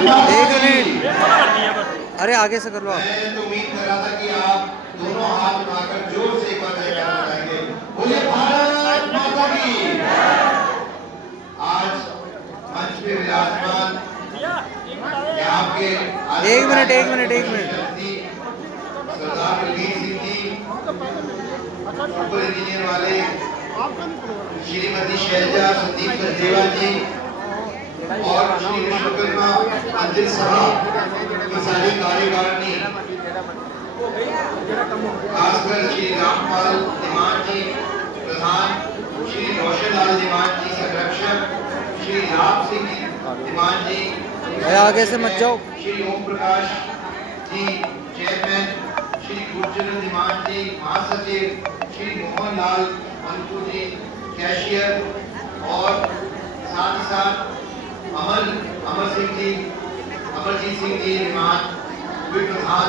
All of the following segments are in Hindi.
एक मिनट, अरे आगे से कर लो आप। मैं तो उम्मीद कर रहा था कि आप दोनों हाथ उठाकर जोर से एक बार जयकारा लगाएंगे। बोलिए भारत माता की। आज मंच पे विराजमान यहाँ के एक मिनट, एक मिनट, एक minute. Sardar Balbir Singh ji, super engineer वाले श्रीमती शैलजा संदीप सचदेवा जी और श्री विश्वकर्मा मंदिर सभा की सारी कार्यकारिणी, खासकर श्री रामपाल दीवान जी प्रधान, श्री रोशनलाल दीवान जी संरक्षक, श्री राम सिंह दीवान जी, आगे से मत जाओ। श्री ओम प्रकाश जी चेयरमैन, श्री गुरचरण दीवान जी महासचिव, श्री मोहन लाल मंटू जी कैशियर और साथ ही साथ अमरजीत सिंह जी दीवान भी प्रधान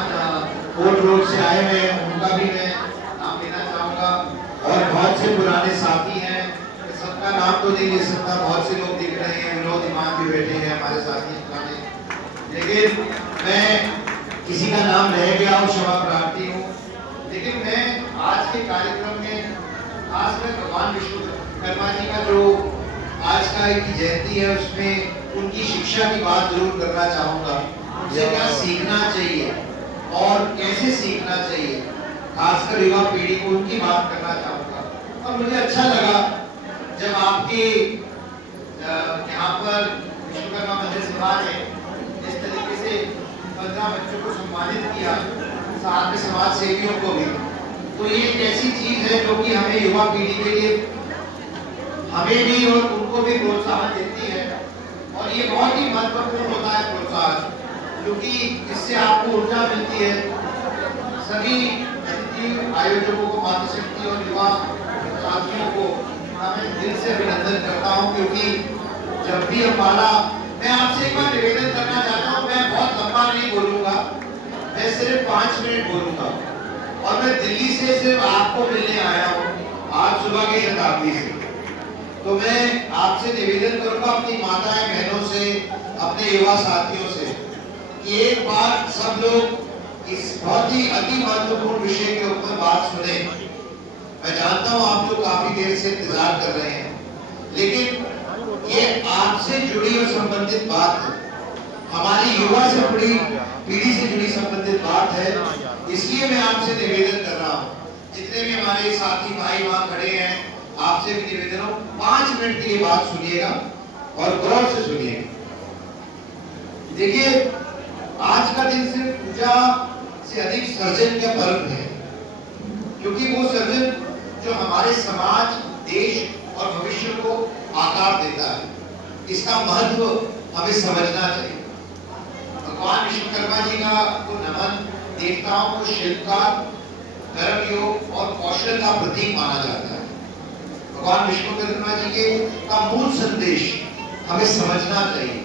कोर्ट रोड से आए हुए हैं, उनका भी मैं नाम लेना चाहूँगा। और बहुत से पुराने साथी हैं, सबका नाम तो नहीं ले सकता, बहुत से लोग दिख रहे हैं, विनोद ईमान भी बैठे हैं हमारे साथी पुराने, लेकिन मैं किसी का नाम रह गया और क्षमा प्रार्थी हूँ। लेकिन मैं आज के कार्यक्रम में खासकर भगवान विश्वकर्मा जी का जो आज का एक जयंती है उसमें उनकी शिक्षा की बात जरूर करना चाहूँगा। उनसे क्या सीखना चाहिए और कैसे सीखना चाहिए, खासकर युवा पीढ़ी को उनकी बात करना चाहूँगा। और मुझे अच्छा लगा जब आपके यहाँ पर विश्वकर्मा मंदिर सभा ने इस तरीके से 15 बच्चों को सम्मानित किया, साथ में समाज सेवियों को भी, तो ये एक ऐसी चीज है जो कि हमें युवा पीढ़ी के लिए हमें भी और उनको भी प्रोत्साहन देती है। और ये बहुत ही महत्वपूर्ण होता है प्रोत्साहन, क्योंकि इससे आपको ऊर्जा मिलती है। सभी आयोजकों को, मातृशक्ति और युवा साथियों को मैं दिल से अभिनंदन करता हूँ, क्योंकि जब भी हमारा, मैं आपसे एक बार निवेदन करना चाहता हूँ, मैं बहुत लंबा नहीं बोलूंगा, मैं सिर्फ 5 मिनट बोलूंगा। और मैं दिल्ली से सिर्फ आपको मिलने आया हूँ आज सुबह की शताब्दी से, तो मैं आपसे निवेदन करूंगा अपनी माताएं बहनों से, अपने युवा साथियों से, कि एक बार सब लोग इस बहुत ही अति महत्वपूर्ण विषय के ऊपर बात सुने। मैं जानता हूं आप लोग काफी देर से इंतजार कर रहे हैं, लेकिन ये आपसे जुड़ी और संबंधित बात है, हमारी युवा से जुड़ी, पीढ़ी से जुड़ी संबंधित बात है। इसलिए मैं आपसे निवेदन कर रहा हूँ, जितने भी हमारे साथी भाई वहां खड़े हैं, आपसे भी निवेदन हो, 5 मिनट के लिए बात सुनिएगा और गौर से सुनिएगा। देखिए, आज का दिन सिर्फ पूजा से अधिक सर्जन का पर्व है, क्योंकि वो सर्जन जो हमारे समाज, देश और भविष्य को आकार देता है, इसका महत्व हमें समझना चाहिए। भगवान विश्वकर्मा जी का को नमन, देवताओं को शिल्पकार, कर्म योग और कौशल का प्रतीक माना जाता है। भगवान विश्वकर्मा जी के का मूल संदेश हमें समझना चाहिए,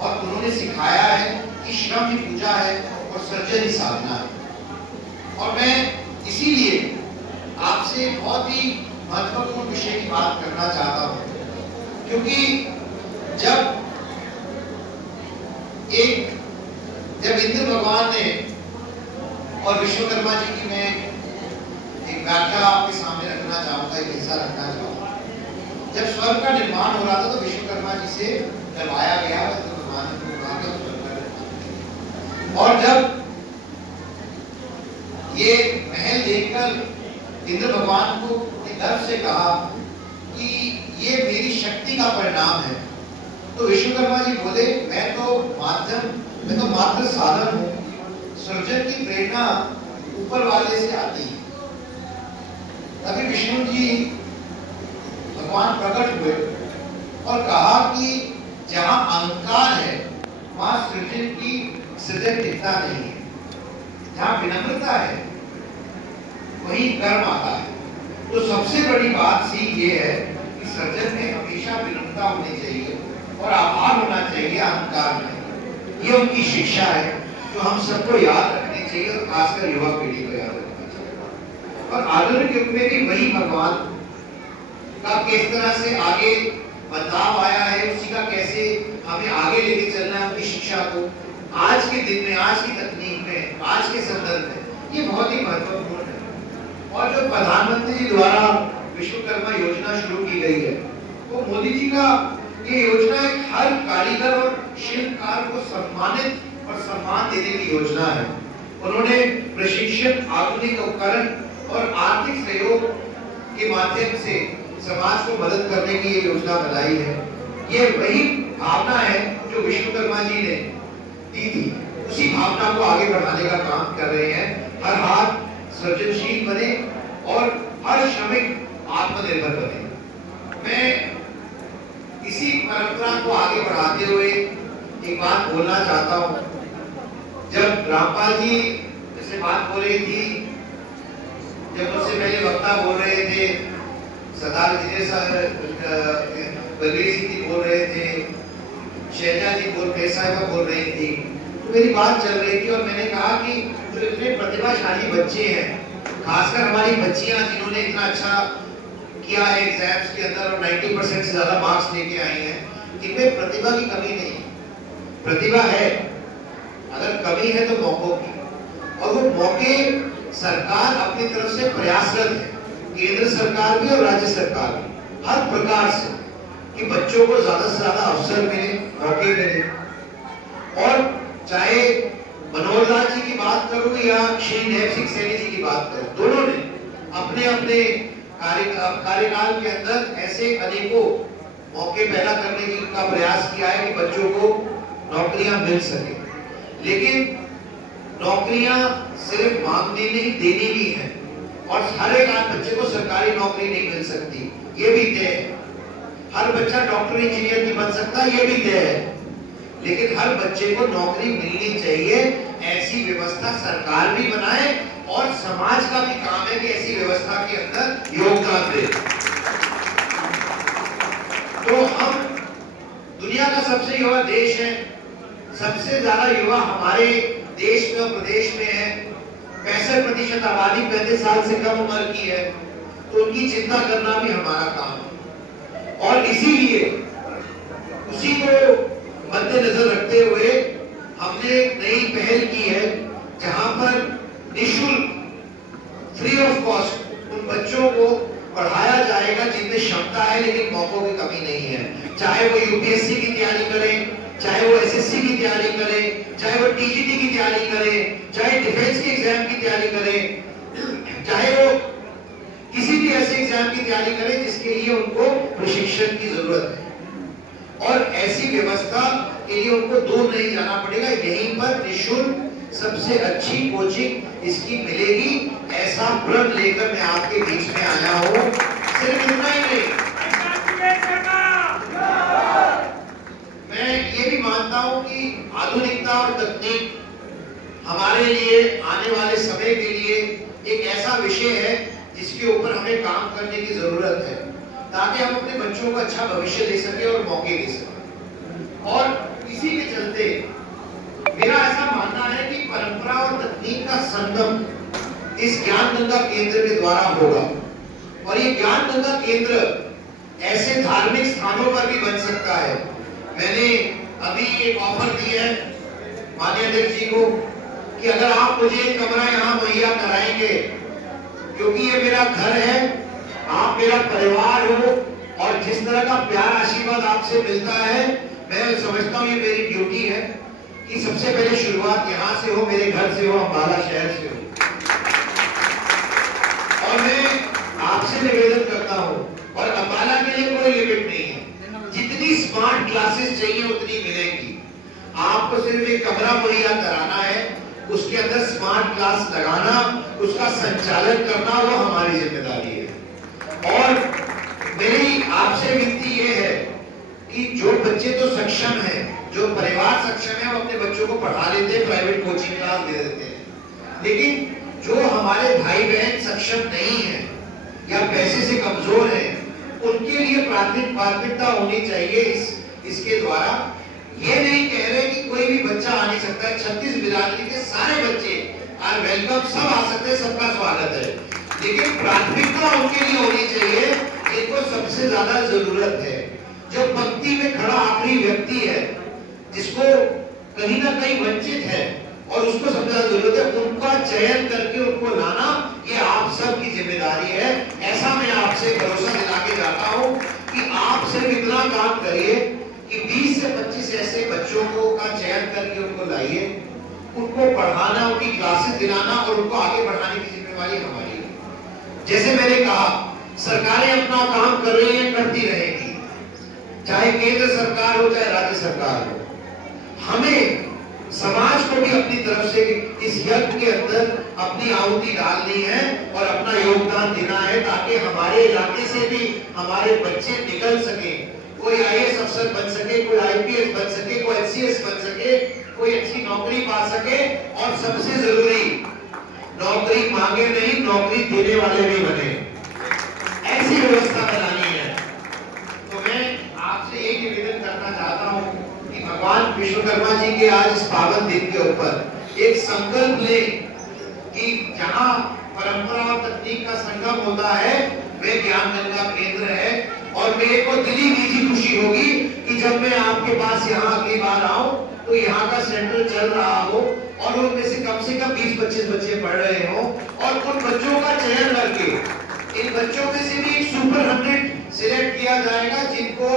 और उन्होंने सिखाया है कि श्रम ही पूजा है और सर्जन ही साधना है। और मैं इसीलिए आपसे बहुत ही महत्वपूर्ण विषय की बात करना चाहता हूँ, क्योंकि जब इंद्र भगवान ने और विश्वकर्मा जी की, मैं एक व्याख्या आपके सामने रखना चाहूंगा, एक हिस्सा रखना चाहूंगा। जब स्वर्ग का निर्माण हो रहा था तो विश्वकर्मा जी से करवाया गया, और जब ये महल देखकर इंद्र भगवान को गर्व से कहा कि ये मेरी शक्ति का परिणाम है, तो विश्वकर्मा जी बोले, मैं तो मात्र साधन हूँ, सृजन की प्रेरणा ऊपर वाले से आती है। तभी विष्णु जी भगवान प्रकट हुए और कहा कि जहां अहंकार है वहां सृजन दिखता नहीं है, जहां विनम्रता है वही कर्म आता है। तो सबसे बड़ी बात सीख ये है कि सृजन में हमेशा विनम्रता होनी चाहिए और आभार होना चाहिए, अहंकार में। ये उनकी शिक्षा है जो हम सबको याद रखनी चाहिए, और खासकर युवा पीढ़ी को याद रखना चाहिए। और आधुनिक युग में भी वही भगवान का किस तरह से आगे बदलाव आया है, उसी का कैसे हमें आगे लेके चलना है, उनकी शिक्षा को के दिन में, आज की तकनीक में, आज के संदर्भ में ये बहुत ही महत्वपूर्ण है। और जो प्रधानमंत्री जी द्वारा विश्वकर्मा योजना शुरू की गई है, वो मोदी जी का ये योजना एक हर कारीगर और शिल्पकार को सम्मानित और सम्मान देने की योजना है। उन्होंने प्रशिक्षण, आधुनिक उपकरण और आर्थिक सहयोग के माध्यम से समाज को मदद करने की ये योजना बनाई है। ये वही भावना है जो विश्वकर्मा जी ने दी थी, उसी भावना को आगे बढ़ाने का काम कर रहे हैं। हर हाथ सृजनशील बने और हर श्रमिक आत्मनिर्भर बने। मैं इसी परंपरा को आगे बढ़ाते हुए एक बात बोलना चाहता हूँ। जब रामपाल जी से बात हो रही थी, जब उससे पहले वक्ता बोल रहे थे, सरदार विजय बलबीर सिंह जी बोल रहे थे, शैलजा जी बोल रही थी, तो मेरी बात चल रही थी और मैंने कहा कि जो इतने प्रतिभाशाली बच्चे हैं, खासकर हमारी बच्चियां जिन्होंने इतना अच्छा किया है एग्जाम्स के अंदर और 90% से ज्यादा मार्क्स लेके आई हैं, इनमें प्रतिभा की कमी नहीं है। प्रतिभा है, अगर कमी है तो मौकों की, और वो मौके सरकार अपनी तरफ से प्रयासरत है, केंद्र सरकार भी और राज्य सरकार भी, हर प्रकार से, कि बच्चों को ज्यादा से ज्यादा अवसर मिले, मौके मिले। और चाहे मनोहर लाल जी की बात करूं या श्री नैब सिंह सैनी जी की बात करूं, दोनों ने अपने अपने कार्यकाल के अंदर ऐसे अनेकों मौके पैदा करने का प्रयास किया है कि बच्चों को नौकरियां मिल सके। लेकिन नौकरियां सिर्फ मांगने नहीं, देनी भी है, और हर एक बच्चे को सरकारी नौकरी नहीं मिल सकती, ये भी तय है। हर बच्चा डॉक्टर इंजीनियर नहीं बन सकता, ये भी तय है। लेकिन हर बच्चे को नौकरी मिलनी चाहिए, ऐसी व्यवस्था सरकार भी बनाए और समाज का भी काम है कि ऐसी व्यवस्था के अंदर योगदान दे। तो हम दुनिया का सबसे युवा देश है, सबसे ज्यादा युवा हमारे देश में और प्रदेश में है। 65% आबादी 35 साल से कम उम्र की है, तो उनकी चिंता करना भी हमारा काम है। और इसीलिए उसी को मद्देनजर रखते हुए हमने एक नई पहल की है, जहां पर निःशुल्क, फ्री ऑफ कॉस्ट उन बच्चों को पढ़ाया जाएगा जिनमें क्षमता है लेकिन मौकों की कमी नहीं है। चाहे वो यूपीएससी की तैयारी करें, चाहे वो एसएससी की तैयारी करें, चाहे वो टीजीटी की तैयारी करें, चाहे डिफेंस के एग्जाम की तैयारी करें, चाहे वो किसी भी ऐसे एग्जाम की तैयारी करें जिसके लिए उनको प्रशिक्षण की जरूरत है। और ऐसी व्यवस्था के लिए उनको दूर नहीं जाना पड़ेगा, यहीं पर निःशुल्क सबसे अच्छी कोचिंग इसकी मिलेगी, ऐसा प्रण लेकर मैं आपके बीच में आया हूं। सिर्फ इतना ही नहीं, मैं ये भी मानता हूं कि आधुनिकता और तकनीक हमारे लिए आने वाले समय के लिए एक ऐसा विषय है जिसके ऊपर हमें काम करने की जरूरत है, ताकि हम अपने बच्चों को अच्छा भविष्य दे सके और मौके दे सके। और इसी के चलते मेरा ऐसा मानना है कि परंपरा और तकनीक का संगम इस ज्ञान गंगा केंद्र के द्वारा होगा। और ये ज्ञान गंगा केंद्र ऐसे धार्मिक स्थानों पर भी बन सकता है। मैंने अभी एक ऑफर दी है माननीय अध्यक्ष जी को कि अगर आप मुझे एक कमरा यहाँ मुहैया कराएंगे, क्योंकि ये मेरा घर है, आप मेरा परिवार हो, और जिस तरह का प्यार आशीर्वाद आपसे मिलता है, मैं समझता हूँ ये मेरी ड्यूटी है कि सबसे पहले शुरुआत यहाँ से हो, मेरे घर से हो, अम्बाला शहर से हो। और मैं आपसे निवेदन करता हूँ, और अम्बाला के लिए कोई लिमिट नहीं है, जितनी स्मार्ट क्लासेस चाहिए उतनी मिलेंगी। आपको सिर्फ एक कमरा मुहैया कराना है, उसके अंदर स्मार्ट क्लास लगाना, उसका संचालन करना, वो हमारी जिम्मेदारी है। और मेरी आपसे विनती ये है कि जो बच्चे तो सक्षम हैं, जो परिवार सक्षम है, वो अपने बच्चों को पढ़ा लेते हैं, प्राइवेट कोचिंग क्लास दे देते हैं। लेकिन जो हमारे भाई बहन सक्षम नहीं है या पैसे से कमजोर हैं, उनके लिए प्राथमिकता होनी चाहिए इसके द्वारा। ये नहीं कह रहे कि कोई भी बच्चा आ नहीं सकता है, 36 बिरादरी के सारे बच्चे आर वेलकम, सब आ सकते हैं, सबका स्वागत है। लेकिन प्राथमिकता उनके लिए होनी चाहिए जिनको सबसे ज्यादा जरूरत है। जो पंक्ति में खड़ा आखिरी व्यक्ति है, जिसको कहीं ना कहीं वंचित है और उसको समझना जरूरत है, उनका चयन करके उनको लाना ये आप सबकी जिम्मेदारी है। ऐसा मैं आपसे भरोसा दिला के जाता हूं कि आप सिर्फ इतना काम करिए कि 20 से 25 ऐसे बच्चों को का चयन करके उनको लाइए, उनको पढ़ाना, उनकी क्लासेस दिलाना और उनको आगे बढ़ाने की जिम्मेदारी हमारी है। जैसे मैंने कहा, सरकारें अपना काम कर रही हैं, करती रहेगी, चाहे केंद्र सरकार हो चाहे राज्य सरकार हो। हमें समाज को भी अपनी तरफ से इस यज्ञ के अंदर अपनी आहुति डालनी है और अपना योगदान देना है, ताकि हमारे इलाके से भी हमारे बच्चे निकल सके, कोई आईएएस अफसर बन सके, कोई आईपीएस बन सके, कोई एचसीएस बन सके, कोई अच्छी नौकरी पा सके और सबसे जरूरी नौकरी मांगे नहीं, नौकरी देने वाले भी बने, ऐसी व्यवस्था बनानी है। तो मैं आपसे एक निवेदन करना चाहता हूं कि भगवान विश्वकर्मा जी के आज इस पावन दिन के ऊपर एक संकल्प ले कि जहां परंपरा और तकनीक का संगम होता है वे ज्ञान गंगा केंद्र है। और मेरे को दिली निजी खुशी होगी कि जब मैं आपके पास यहाँ अगली बार आऊं तो यहाँ का सेंटर चल रहा हो और उनमें से कम 20-25 बच्चे पढ़ रहे हो और उन बच्चों का चयन करके इन बच्चों में से भी एक सुपर 100 सिलेक्ट किया जाएगा, जिनको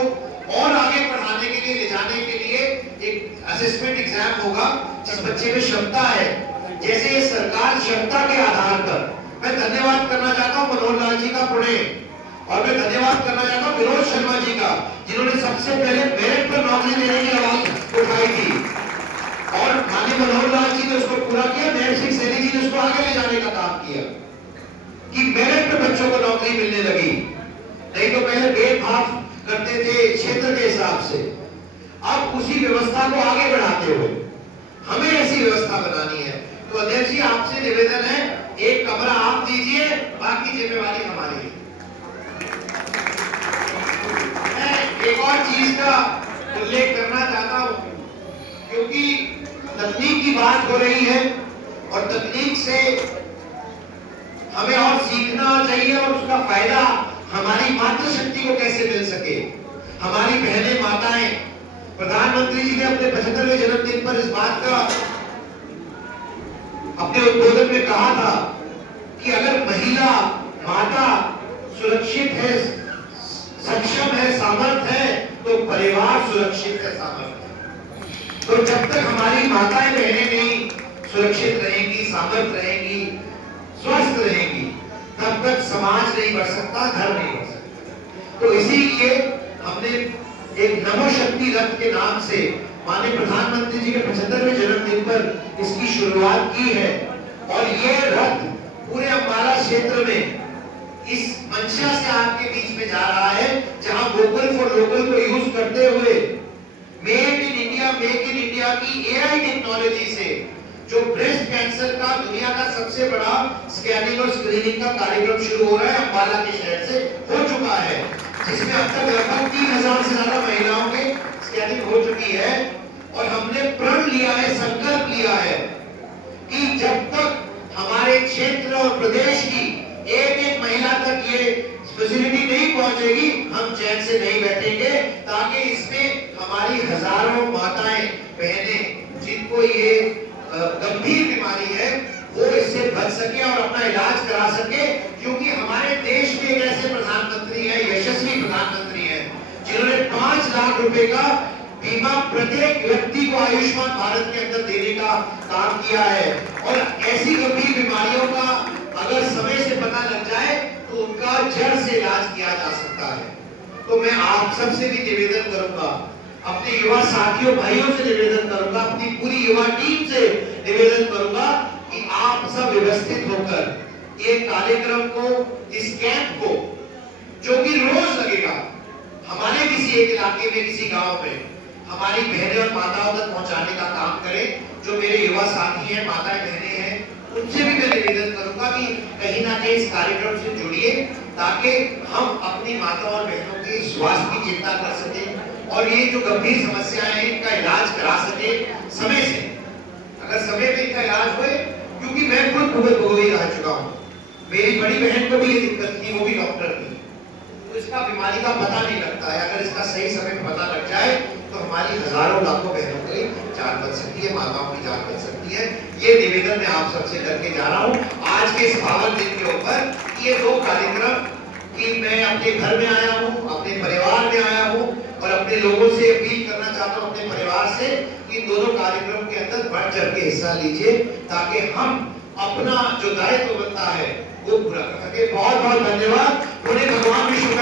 और आगे पढ़ाने के लिए ले जाने के लिए एक असेसमेंट एग्जाम होगा जिस बच्चे में क्षमता है। जैसे ये सरकार क्षमता के आधार पर, मैं धन्यवाद करना चाहता हूँ मनोहर लाल जी का पुणे, और मैं धन्यवाद करना चाहता हूँ विनोद शर्मा जी का, जिन्होंने सबसे पहले मेरिट पर नौकरी देने की आवाज उठाई थी और माननीय मनोहर लाल जी ने उसको पूरा किया, नैब सिंह सैनी जी ने उसको आगे ले जाने का काम किया कि मेरिट पर बच्चों को नौकरी मिलने लगी। नहीं तो पहले भेदभाव करते थे क्षेत्र के हिसाब से, अब उसी व्यवस्था को आगे बढ़ाते हुए हमें ऐसी व्यवस्था बनानी है। तो अध्यक्ष जी आपसे निवेदन है, एक कमरा आप दीजिए, बाकी जिम्मेवारी हमारी है। मैं एक और चीज का उल्लेख करना चाहता हूं, क्योंकि तकनीक की बात हो रही है और तकनीक से हमें और सीखना चाहिए और उसका फायदा हमारी मातृशक्ति को कैसे मिल सके। हमारी बहनें माताएं, प्रधानमंत्री जी ने अपने 75वें जन्मदिन पर इस बात का अपने उद्बोधन में कहा था कि अगर महिला माता सुरक्षित है, सक्षम है, सामर्थ है, तो परिवार सुरक्षित है, सामर्थ है। तो जब तक हमारी माताएं बहनें नहीं सुरक्षित रहेंगी, सामर्थ रहेंगी, स्वस्थ रहेंगी, तब तक समाज नहीं बढ़ सकता, घर नहीं बढ़ सकता। तो इसीलिए हमने एक नमो शक्ति रथ के नाम से माननीय प्रधानमंत्री जी के 75वें जन्मदिन पर इसकी शुरुआत की है और ये रथ पूरे अम्बाला क्षेत्र में इस मंशा से आपके बीच में जा रहा है, जहां वोकल फॉर लोकल को यूज करते हुए मेक इन इंडिया की एआई टेक्नोलॉजी से जो ब्रेस्ट कैंसर का दुनिया का सबसे बड़ा स्कैनिंग और स्क्रीनिंग का कार्यक्रम शुरू हो रहा है, अम्बाला के शहर से हो चुका है, जिसमें अब तक लगभग 3000 से ज्यादा महिलाओं की स्कैनिंग हो चुकी है। और हमने प्रण लिया है, संकल्प लिया है कि जब तक हमारे क्षेत्र और प्रदेश की एक महिला तक ये फैसिलिटी नहीं पहुंचेगी, हम चैन से नहीं बैठेंगे, ताकि इसमें हमारी हजारों माताएं बहनें जिनको ये गंभीर बीमारी है वो इससे बच सके और अपना इलाज करा सके। क्योंकि हमारे देश में एक ऐसे प्रधानमंत्री हैं, यशस्वी प्रधानमंत्री हैं, जिन्होंने 5 लाख रुपए का बीमा प्रत्येक व्यक्ति को आयुष्मान भारत के अंदर देने का काम किया है। और ऐसी गंभीर बीमारियों का अगर समय से पता लग जाए तो उनका जड़ से इलाज किया जा सकता है। तो मैं आप सबसे भी निवेदन करूंगा, अपने युवा साथियों भाइयों से निवेदन करूंगा, अपनी पूरी युवा टीम से निवेदन करूंगा कि आप सब व्यवस्थित होकर ये कार्यक्रम को, इस कैंप को, जो कि रोज लगेगा हमारे किसी एक इलाके में, किसी गांव में, हमारी बहनें और माताओं तक पहुंचाने का काम करें। जो मेरे युवा साथी हैं, माताएं बहनें हैं, उनसे भी मैं निवेदन करूंगा कि कहीं ना कहीं इस कार्यक्रम से जुड़िए, ताकि हम अपनी माताओं और बहनों के स्वास्थ्य की चिंता कर सकें और ये जो गंभीर समस्याएं हैं इनका इलाज करा सके समय से। अगर समय पे इनका इलाज हुए, क्योंकि मैं खुद भुगत भोगी रह चुका हूँ, मेरी बड़ी बहन को भी ये दिक्कत थी, वो भी डॉक्टर थी, तो इसका बीमारी का पता नहीं लगता है। अगर इसका सही समय पे पता लग जाए तो हमारी हजारों लाखों बहनों के जान बच सकती है, माताओं की जान बच सकती है। ये निवेदन मैं आप सबसे करके जा रहा हूँ आज के इस पावन दिन के ऊपर। ये दो कार्यक्रम कि मैं अपने घर में आया हूँ, अपने परिवार में आया हूँ और अपने लोगों से अपील करना चाहता हूँ अपने परिवार से कि दोनों कार्यक्रम के अंदर बढ़ चढ़ के हिस्सा लीजिए ताकि हम अपना जो दायित्व बनता है वो पूरा कर सके। बहुत बहुत धन्यवाद। उन्हें भगवान विष्णु